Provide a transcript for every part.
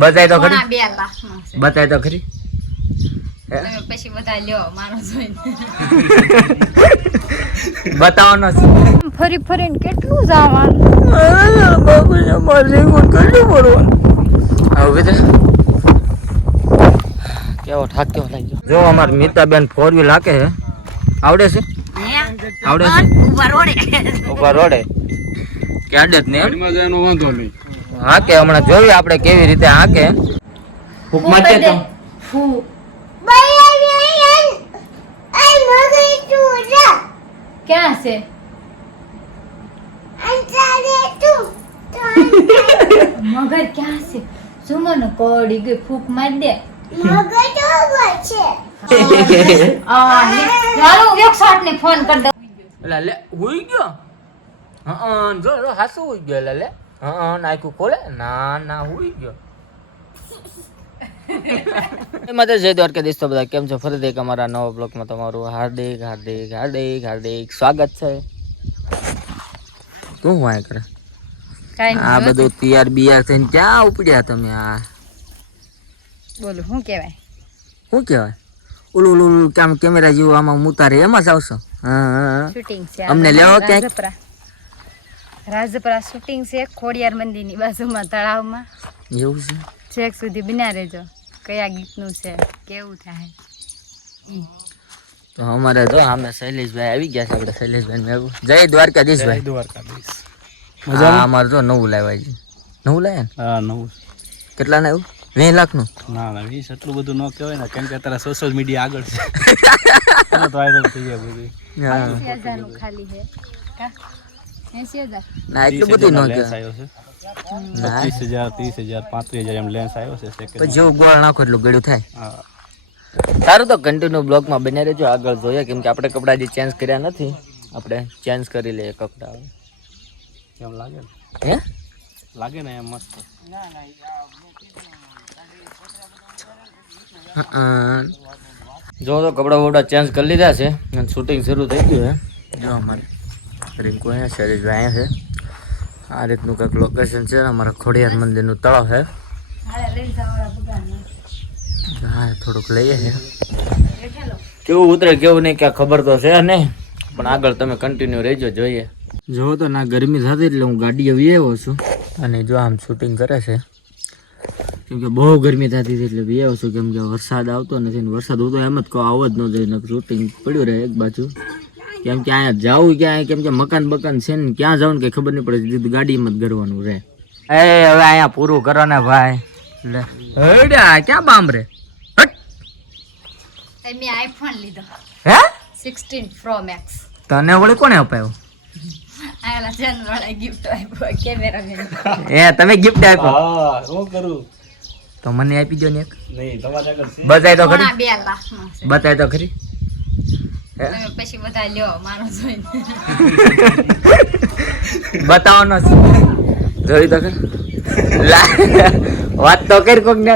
બતાય તો ખરી? બતાય તો ખરી? પછી બધા લ્યો મારો જોઈને. બતાવવાનો છે. ફરી ફરીને કેટલું જવાનું? બાપુને મારે કેટલું પડવાનું હવે તો કેવો ઠાક કેવો લાગ્યો? જો અમાર મીતાબેન ફોર વ્હીલ હાકે છે. આવડે છે? આવડે છે? ઊભા રોડે. ઊભા રોડે? કે આડે જ ને એમ? જાય એનો વાંધો નહીં. હાકે? હમણાં જોઈએ આપણે કેવી રીતે હાકે. ફૂક મારતે તો. ફૂ ક્યાં છે? મગર ક્યાં છે? સુમન કોડી ગઈ ફૂક મારી દે. આ ચાલો એક શોટ ને ફોન કરી દઉં. લે હુઈ ગયો? હા જો જો હાસુ હુઈ ગયો લે. હા નાખ્યું ખોલે? ના ના હુઈ ગયો. જય દ્વારકાધીશ તો બધા. કેમ છો? ફરી એક અમારા નવા બ્લોગમાં તમારું હાર્દિક હાર્દિક હાર્દિક હાર્દિક સ્વાગત છે. શું વાય કરે? આ બધું તૈયાર બિયાર થઈને ક્યાં ઉપડ્યા તમે આ? બોલો શું કહેવાય? શું કહેવાય? ઓલું ઓલું ઓલું કેમેરા જેવું આમાં ઉતારે એમાં જ આવશો? હા હા, હા. શૂટિંગ છે અમને લેવો ક્યાંક? રાજપરા શૂટિંગ છે ખોડિયાર મંદિરની બાજુમાં તળાવમાં. એવું છે? છેક સુધી બિના રહેજો. કયા ગીતનું છે કેવું થાય? તો અમારે જો અમે શૈલેષભાઈ આવી ગયા છે આપણે શૈલેષભાઈ મેળવું. જય દ્વારકાધીશભાઈ દ્વારકાધીશ. મજા અમારે જો નવું લાવ્યા છે. નવું લાવ્યા ને? હા નવું. કેટલા ના એવું? વીસ લાખનું ના ના વીસ એટલું બધું ન કહેવાય ને કેમ કે અત્યારે સોશિયલ મીડિયા આગળ છે. તો વાયરલ થઈ ગયા બધું. ખાલી છે. ના એટલું બધું ન કહેવાય. આવ્યો હજાર ત્રીસ હજાર પાંત્રીસ હજાર એમ લેન્સ આવ્યો છે જેવું ગોળ નાખો એટલું ગળ્યું થાય. સારું તો કન્ટિન્યુ બ્લોગમાં બને રહેજો. આગળ જોઈએ કેમ કે આપણે કપડાં જે ચેન્જ કર્યા નથી. આપણે ચેન્જ કરી લઈએ કપડાં. કેમ લાગે ને. હે? લાગે ને એમ મસ્ત. હં. જો તો કપડાં બપડા ચેન્જ કરી લીધા છે. અને શૂટિંગ શરૂ થઈ ગયું છે જો અમારે. રિંકુ અહીંયા છે. આ રીતનું કંઈક લોકેશન છે અમારા ખોડિયાર મંદિરનું તળાવ છે. હા, થોડુંક લઈએ છે. કેવું ઉતરે, કેવું નહીં, ક્યાં ખબર તો છે નહીં. પણ આગળ તમે કન્ટિન્યુ રહેજો, જોઈએ. જો તો ના ગરમી થતી એટલે હું ગાડીએ વી આવ્યો છું. અને જો આમ શૂટિંગ કરે છે. કેમ કે બહુ ગરમી થતી હતી એટલે વી આવ્યો છું. કેમ કે વરસાદ આવતો નથી વરસાદ હોતો એમ જ કહો, આવો જ ન જોઈએ શૂટિંગ પડ્યું રહે એક બાજુ. કેમ કે અહીંયા જવું ક્યાંય કેમ કે મકાન બકાન છે ને ક્યાં જવું ને કઈ ખબર નહીં પડે સીધું ગાડીમાં જ ગરવાનું રહે. એ હવે અહીંયા પૂરું કરો ને ભાઈ. લે. હેડા ક્યાં બામ રે? હટ. મેં આઈફોન લીધો. હે? સિક્સટીન પ્રો મેક્સ તને વળી કોને અપાયો? આયેલા ચેનલ વાળા ગિફ્ટ આપ્યો કેમેરામેન એ તમે ગિફ્ટ આપ્યો? હા શું કરું? તો મને આપી દો ને એક. નહીં તમારે આગળ બતાય તો ખરી. બતાય તો ખરી. પછી બધા લ્યો મારો જોઈને. બતાવવાનો જોઈ તો વાત તો કરી કોક ને.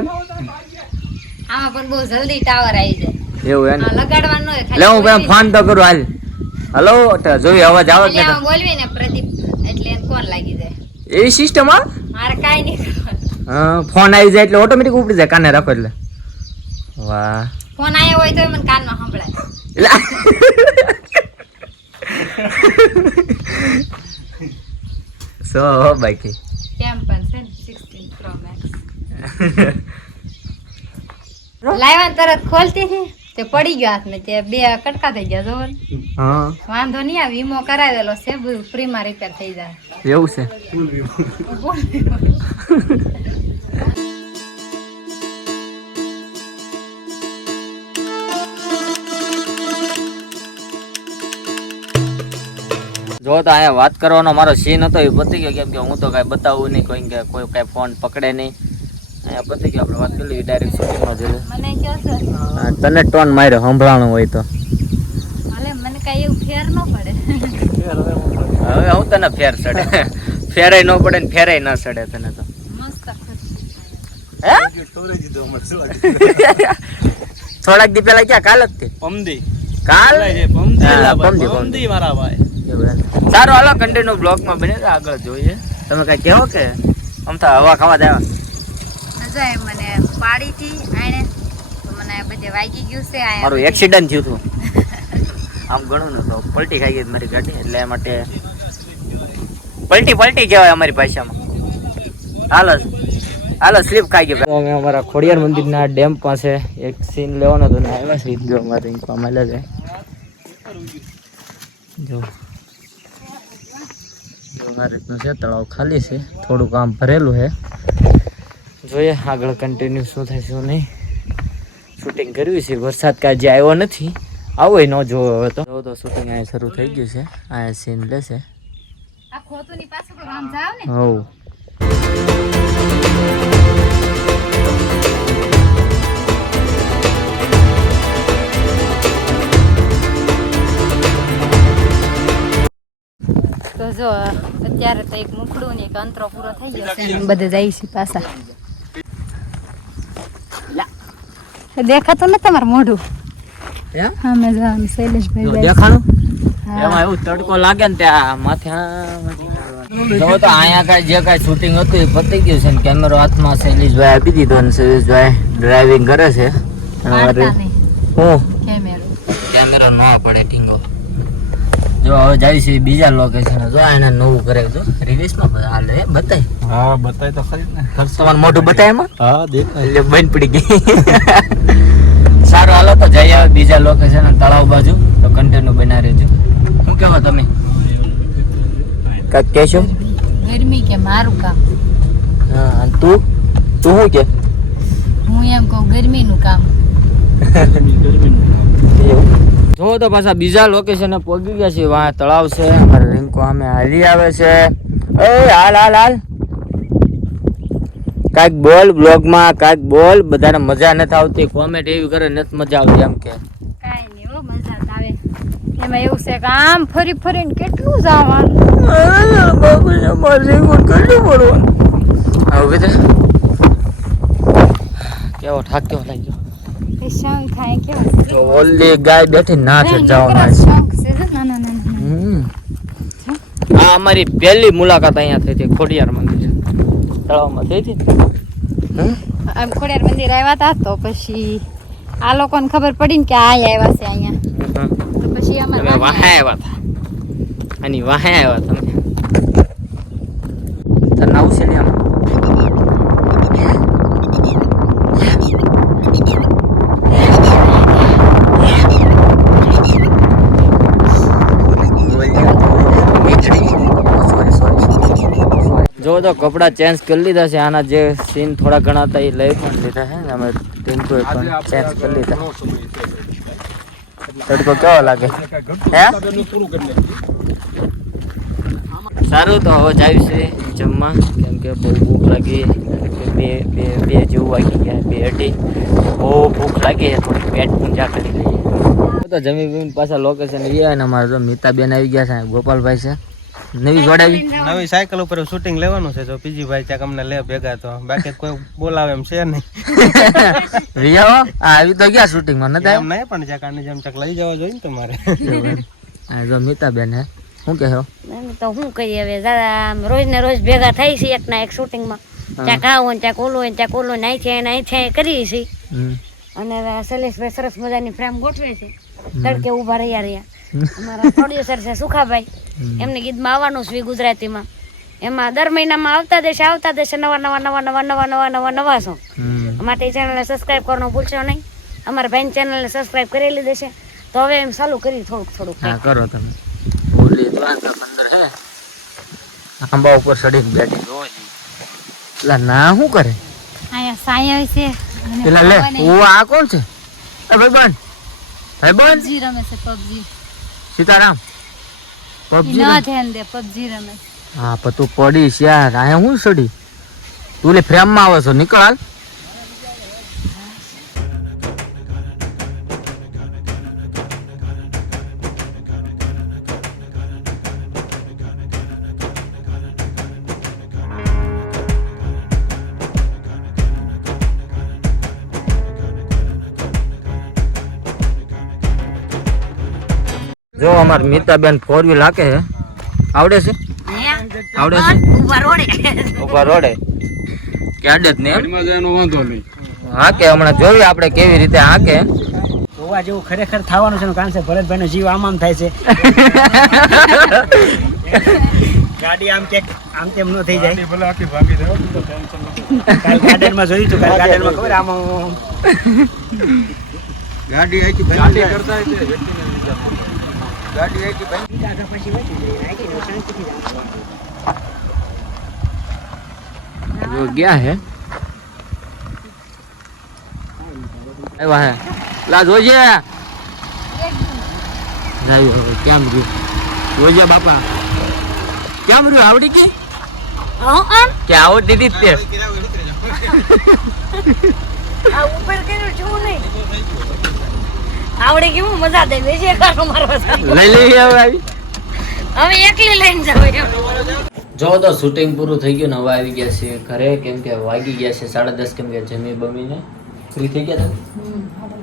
આમાં પણ બહુ જલ્દી ટાવર આવી જાય. એવું એને લગાડવાનું હોય લે હું ભાઈ ફોન તો કરું હાલ. હલો જોઈ અવાજ આવે કે બોલવી ને પ્રદીપ એટલે એને કોણ લાગી જાય. એવી સિસ્ટમ આ મારે કાઈ નહીં હા, ફોન આવી જાય એટલે ઓટોમેટિક ઉપડી જાય કાને રાખો એટલે. વાહ. ફોન આવ્યો હોય તો મને કાનમાં સંભળાય. સો બાકી કેમ પણ છે ને સિક્સટીન પ્રો મેક્સ લાવ્યા તરત ખોલતી હતી. તે પડી ગયો હાથમાં. તે બે કટકા થઈ ગયા જોર હા. વાંધો નહીં આવે વીમો કરાવેલો છે. બધું ફ્રીમાં રિપેર થઈ જાય. એવું છે. જો તો અહીંયા વાત કરવાનો મારો સીન હતો એ પતી ગયો. કેમ કે હું તો કાંઈ બતાવું નહીં કોઈ કે કોઈ કાંઈ ફોન પકડે નહીં. અહીંયા પતી ગયો આપણે વાત કરી લઈએ ડાયરેક્ટ શૂટિંગમાં હા, તને ટોન માર્યો સંભળાણું હોય તો. મને કાંઈ એવું ફેર ન પડે. હવે હું તને ફેર ચડે ફેરાય ન પડે ને ફેરાય ન ચડે તને તો. થોડાક દી પેલા ક્યાં? કાલ જ તે? પમદી. કાલ? પમદી પમદી, મારા ભાઈ. સારું હાલો કન્ટિન્યુ બ્લોગમાં બને તો આગળ જોઈએ. તમે કઈ કહો કે? આમ તો હવા ખાવા દેવા જાય મને પાડી હતી આણે મને બધે વાગી ગયું છે આ મારું એક્સિડન્ટ થયું હતું. આમ ઘણું ન તો પલટી ખાઈ ગઈ મારી ગાડી એટલે એ માટે પલટી પલટી કહેવાય અમારી ભાષામાં. હાલો હાલો સ્લીપ ખાઈ ગયો. અમે અમારા ખોડિયાર મંદિરના ડેમ પાસે એક સીન લેવાનો હતો ને આવ્યા છે. જો અમારે મળે છે. જો. જો આ રીતનું છે તળાવ ખાલી છે. થોડું કામ ભરેલું છે. જોઈએ આગળ કન્ટિન્યુ શું થાય શું નહીં. શૂટિંગ કર્યું છે. વરસાદ કાંઈ જે આવ્યો નથી. આવો ન જોવો હવે તો. તો શૂટિંગ અહીંયા શરૂ થઈ ગયું છે. અહીંયા સીન લેશે આ ખોતુની આમ જાવ ને. હવ. તો જો અત્યારે તો એક મુકડું ને એક અંતરો પૂરો થઈ ગયો છે. બધે જાય છે પાછા. દેખાતું ને તમારું મોઢું? હા મેં જવાનું શૈલેષભાઈ દેખાણું? એમાં એવું તડકો લાગે ને ત્યાં માથે જો તો અહીંયા કાંઈ જે કાંઈ શૂટિંગ હતું એ પતી ગયું છે ને કેમેરો હાથમાં શૈલેષભાઈ આપી દીધો અને શૈલેષભાઈ ડ્રાઇવિંગ કરે છે. હું? કેમેરો. કેમેરો ન પડે ટીંગો જો હવે જાય છે બીજા લોકેશન જો એને નવું કરે જો રિલીઝમાં એ બતાય. હા બતાય તો ખરી ને. તમારું મોઢું બતાય એમાં? હા દેખાય. એટલે બંધ પડી ગઈ. સારું હાલો તો જઈએ આવે બીજા લોકેશન તળાવ બાજુ. તો કન્ટેનર બના રહેજો. શું કહેવો તમે? કાંઈક કહેશો? ગરમી કે મારું કામ? હા તું? તું શું કે? હું એમ કહું ગરમીનું કામ. જો તો પાછા બીજા લોકેશને પહોંચી ગયા છે વાં તળાવ છે અમારે રિંકો અમે હાલી આવે છે એ હાલ હાલ હાલ કાંઈક બોલ બ્લોગમાં કાંઈક બોલ બધાને મજા નથી આવતી કોમેન્ટ એવી કરે નથી મજા આવતી એમ કે કાંઈ નહીં હો મજા આવે એમાં એવું છે કે આમ ફરી ફરીને કેટલું જવાનું હવે તે કેવો ઠાક કેવો લાગ્યો ઓલી ગાય બેઠી ના છે જવાના નીકળ્યા શંખ છે? જો નાના નાના હમ. આ અમારી પહેલી મુલાકાત અહીંયા થઈ હતી ખોડિયાર મંદિર. તળાવમાં થઈ હતી? આમ ખોડિયાર મંદિર આવ્યા હતા તો પછી આ લોકોને ખબર પડી ને કે આ આવ્યા છે અહીંયા. તો પછી અમારે વાહે આવ્યા હતા અને વાહે આવ્યા તમે. જો તો કપડાં ચેન્જ કરી લીધા છે. આના જે સીન થોડા ઘણા હતા એ લઈ પણ લીધા છે અમે ટિંકુએ પણ ચેન્જ કરી લીધા. તડકો કેવો લાગે? હે? સારું તો હવે જાય છે જમવા. કેમ કે બહુ ભૂખ લાગી. બે બે બે જેવું વાગી ગયા. બે અઢી. બહુ ભૂખ લાગી છે થોડી પેટ પૂંજા કરી લઈએ. તો જમી બમીને પાછા લોકેશન ગયા ને અમારા જો મિતાબેન આવી ગયા છે ગોપાલભાઈ છે. નવી જોડાવી. નવી સાયકલ ઉપર શૂટિંગ લેવાનું છે. જો પીજી ભાઈ ત્યાં અમને લે ભેગા તો. બાકી કોઈ બોલાવે એમ છે નહીં. રિયા આ આવી તો ગયા શૂટિંગમાં નતા એમ નહીં પણ ચાક આને જેમ ચક લઈ જવા જોઈએ ને તમારે. આ જો મિતાબેન હે શું કહો તો શું કહીએ હવે દાદા આમ રોજ ને રોજ ભેગા થઈ છે એકના એક શૂટિંગમાં ક્યાંક આવો ને ત્યાં ઓલો હોય ને ક્યાંક ઓલો ને નાઈ છે ને અહીં છે કરીએ છીએ. અને હવે શૈલેષભાઈ સરસ મજાની ફ્રેમ ગોઠવે છે. તડકે ઊભા રહ્યા રહ્યા. અમારા પ્રોડ્યુસર છે સુખાભાઈ. એમને ગીતમાં આવવાનું છે ગુજરાતીમાં. એમાં દર મહિનામાં આવતા દેશે આવતા દેશે નવા નવા નવા નવા નવા નવા નવા નવા સોંગ માટે ચેનલને સબસ્ક્રાઇબ કરવાનું ભૂલશો નહીં. અમારા ભાઈ ચેનલને સબસ્ક્રાઇબ લીધી છે. તો હવે એમ ચાલુ કરી થોડુંક થોડુંક. હા કરો તમે. બોલી દ્વારકા મંદિર હે. આંબા ઉપર સડીને બેઠી જોઈ. પેલા ના શું કરે? આયા સાયા છે પેલા લે ઓ આ કોણ છે? એ ભાઈબંધ ભાઈબંધ? જી રમે છે પબજી. સીતારામ પબજી ન ધ્યાન દે પબજી રમે. હા પણ તું પડીશ યાર અહીંયા હું સડી? તું લે ફ્રેમમાં આવે છો નીકળ હાલ. જો અમાર મીતાબેન ફોર વ્હીલ હાકે છે. આવડે છે? આવડે છે? ઊભા રોડે. ઊભા રોડે. કેડે જ નહીં ગાડીમાં જવાનો વાંધો નહીં. હાકે હમણાં જોઈએ આપણે કેવી રીતે હાકે. જોવા જેવું ખરેખર થવાનું છે કારણ છે ભરતભાઈનો જીવ આમ આમ થાય છે. ગાડી આમ કે આમ તેમ ન થઈ જાય. ભલે આખી ભાગી જાય તો કાલ ગાર્ડનમાં જોયું હતું કાલ ગાર્ડનમાં ખબર આમ. ગાડી આખી ગાડી કરતા હોય તે વ્યક્તિને ગાડી આખી બીજા આગળ પછી જઈએ. રાખીને શાંતિથી. જો ગયા હે. આવ્યા હે. લા, જોજે. જાયું હવે કેમ રહ્યું જોજે બાપા. કેમ રહ્યું આવડી કે કે તે. ઉપર કર્યું છું નહીં. આવડે કેવું મજા દે? બેસી કાઢો મારવા લઈ લઈ હવે આવી. હવે એકલી લઈને જાવ જો તો શૂટિંગ પૂરું થઈ ગયું ને હવે આવી ગયા છે ઘરે કેમ કે વાગી ગયા છે સાડા દસ કેમ કે જમી બમીને. ફ્રી થઈ ગયા તમે?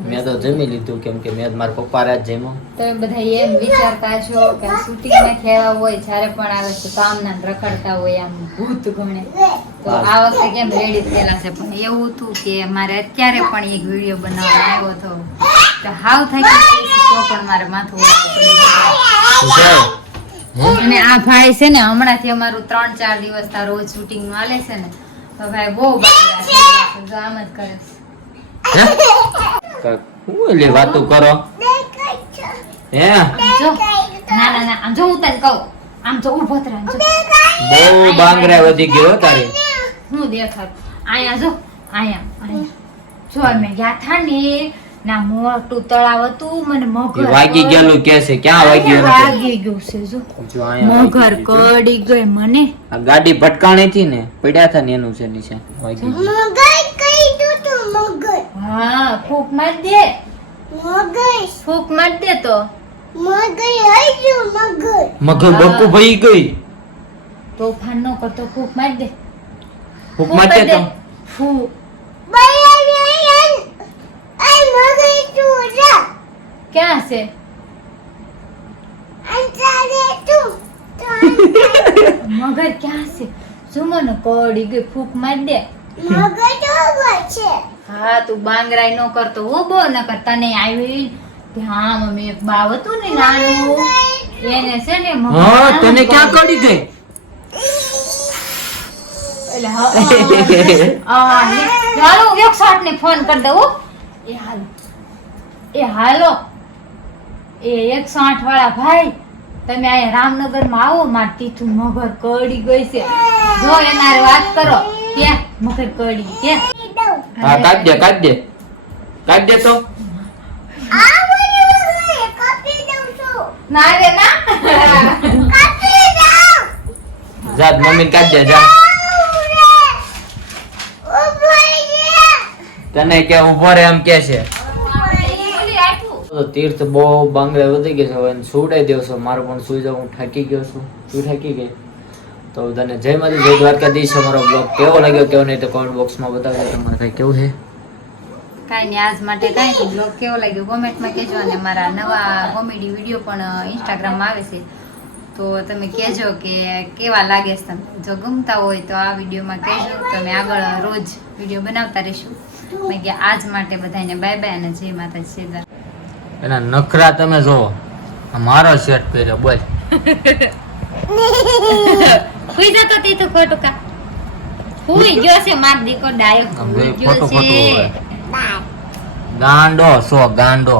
મેં તો જમી લીધું કેમ કે મેં મારા પપ્પા રાત જમ્યો તમે બધા એમ વિચારતા છો કે શૂટિંગમાં ખેવા હોય જ્યારે પણ આવે તો કામ ના રખડતા હોય આમ ભૂત ગણે. તો આ વખતે કેમ રેડી થયેલા છે? પણ એવું હતું કે મારે અત્યારે પણ એક વીડિયો બનાવવાનો આવ્યો હતો. તો હાવ થાય તો પણ મારે માથું અને આ ભાઈ છે ને હમણાંથી અમારું ત્રણ ચાર દિવસ તા રોજ શૂટિંગનું હાલે છે ને તો ભાઈ બહુ. આમ જ કરે છે. હું? એલી વાતો કરો? હે? જો ના ના ના આમ જો હું તને કહું આમ જો ઊભો બહુ બાંગરા વધી ગયો હો હું દેખાડ. અહીંયા જો આયા. જો અમે ગયા થા ને ના મોટું તળાવ હતું મને મગર વાગી ગયેલું કે છે? ક્યાં વાગી ગયું વાગી ગયું છે જો. જો મગર કડી ગઈ મને. આ ગાડી ભટકાણી હતી ને પડ્યા હતા ને એનું છે નીચે. વાગી મગર હા ફૂક માર દે. ફૂક માર દે તો. મગર બકુ ભઈ ગઈ. તોફાન ન કરતો ફૂક માર દે. ફૂક મારતે તો. ફૂક. ક્યાં છે? મગર ક્યાં છે? જો મને કડી ગઈ ફૂક માર દે. હા તું બાંગરાઈ નો કરતો હો બો ન કરતા ને આવી હા મમ્મી એક બાવ હતું ને નાનું એને છે ને મગર હા તને ક્યાં કડી ગઈ? એટલે હા, ચાલો એક શોટ ને ફોન કરી દઉં હો. એ હાલો એ હાલો. એ એકસો આઠ વાળા ભાઈ તમે અહીંયા રામનગરમાં આવો માર તીથું મગર કડી ગઈ છે. જો એના વાત કરો. ક્યાં? મગર કડી કે હા કાઢ દે કાઢ દે કાઢ દે તો. ના રે ના. જા મમ્મી કાઢ દે જા. તને કે ઊભો રે એમ કે છે? તીર્થ બહુ બાંગડે વધી ગયા છે. હવે એને દિવસો મારો પણ સુઈ જાઉં, હું થાકી ગયો છું. તું થાકી ગઈ? તો તને જય માતા જય દ્વારકાધીશ. અમારો બ્લોગ કેવો લાગ્યો? કેવો નહીં તો કોમેન્ટ બોક્સમાં બતાવજો. તમારે કઈ કેવું છે? કાંઈ નહીં, આજ માટે કાંઈ નહીં. બ્લોગ કેવો લાગ્યો? કોમેન્ટમાં કહેજો અને મારા નવા કોમેડી વીડિયો પણ ઇન્સ્ટાગ્રામમાં આવે છે. તો તમે કહેજો કે કેવા લાગે છે તમને? જો ગમતા હોય તો આ વિડીયોમાં કહેજો. તમે આગળ રોજ વીડિયો બનાવતા રહીશું. મેં કે આજ માટે બધાને બાય બાય અને જય માતા શ્રીધર એના નખરા તમે જોવો. મારો શર્ટ પહેર્યો બોલ. સુઈ જતો તે તો ખોટું કા. હુઈ ગયો છે માર દીકો ડાયો. આમ ગયો છે. ગાંડો સો ગાંડો.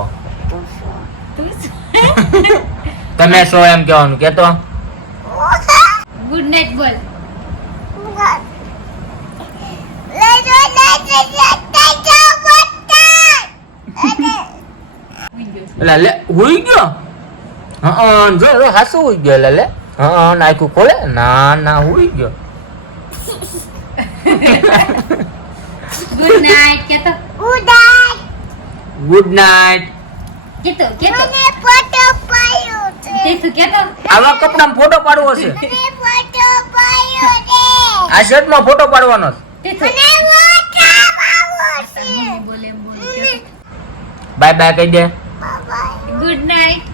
તમે સો એમ કહેવાનું કેતો? ગુડ નાઇટ બોલ. એટલે લે હુઈ ગયો હા જો જો હાસુ હુઈ ગયો એટલે લે હા નાખ્યું ખોલે ના ના હુઈ ગયો ગુડ નાઈટ કે તો ગુડ નાઇટ પાડ્યો છે તે કે તો આવા કપડામાં ફોટો પાડવો છે આ શર્ટમાં ફોટો પાડવાનો છે તે તું બોલે બોલે બાય બાય કહી દે ગુડ નાઇટ